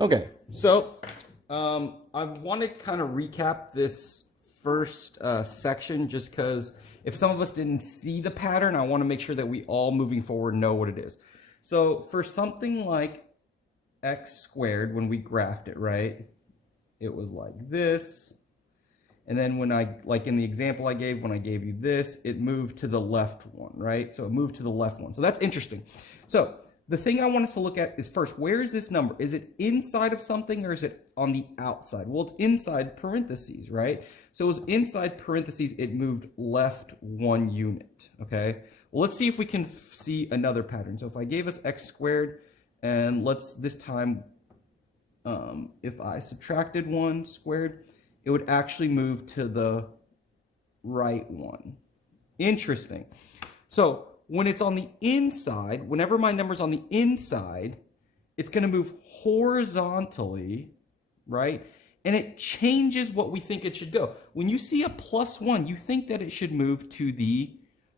Okay, so I want to kind of recap this first section just because if some of us didn't see the pattern, I want to make sure that we all moving forward know what it is. So for something like x squared, when we graphed it, right, it was like this. And then when like in the example I gave, when I gave you this, it moved to the left one, right? So it moved to the left one. So that's interesting. So the thing I want us to look at is first, where is this number? Is it inside of something or is it on the outside? Well, it's inside parentheses, right? So it was inside parentheses, it moved left 1 unit, okay? Well, let's see if we can see another pattern. So if I gave us x squared, and let's this time, if I subtracted 1 squared, it would actually move to the right one. Interesting. So when it's on the inside, whenever my number's on the inside, it's going to move horizontally, right? And it changes what we think it should go. When you see a +1, you think that it should move to the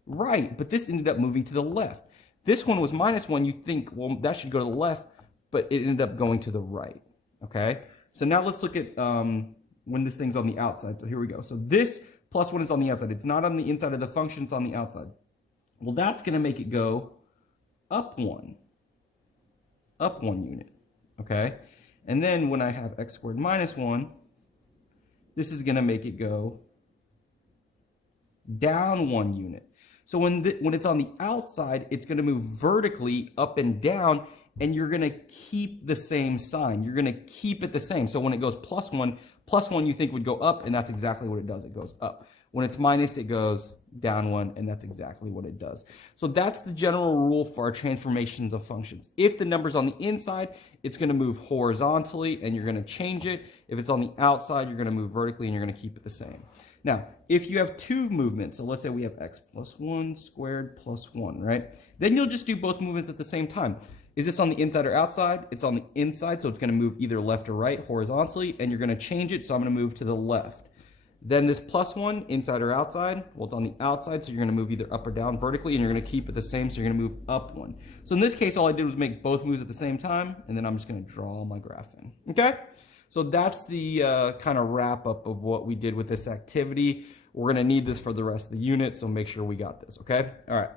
right, but this ended up moving to the left. This one was -1, you think, well, that should go to the left, but it ended up going to the right, okay? So now let's look at when this thing's on the outside. So here we go. So this +1 is on the outside. It's not on the inside of the function, it's on the outside. Well, that's going to make it go up 1 unit, okay? And then when I have x squared -1, this is going to make it go down 1 unit. So when it's on the outside, it's going to move vertically up and down, and you're going to keep the same sign. You're going to keep it the same. So when it goes +1 you think would go up, and that's exactly what it does. It goes up. When it's minus, it goes down 1, and that's exactly what it does. So that's the general rule for our transformations of functions. If the number's on the inside, it's going to move horizontally, and you're going to change it. If it's on the outside, you're going to move vertically, and you're going to keep it the same. Now, if you have two movements, so let's say we have x +1 squared +1, right? Then you'll just do both movements at the same time. Is this on the inside or outside? It's on the inside, so it's going to move either left or right horizontally, and you're going to change it, so I'm going to move to the left. Then this +1, inside or outside? Well, it's on the outside, so you're going to move either up or down vertically, and you're going to keep it the same, so you're going to move up 1. So in this case, all I did was make both moves at the same time, and then I'm just going to draw my graph in. Okay? So that's the kind of wrap up of what we did with this activity. We're going to need this for the rest of the unit, so make sure we got this, okay? All right.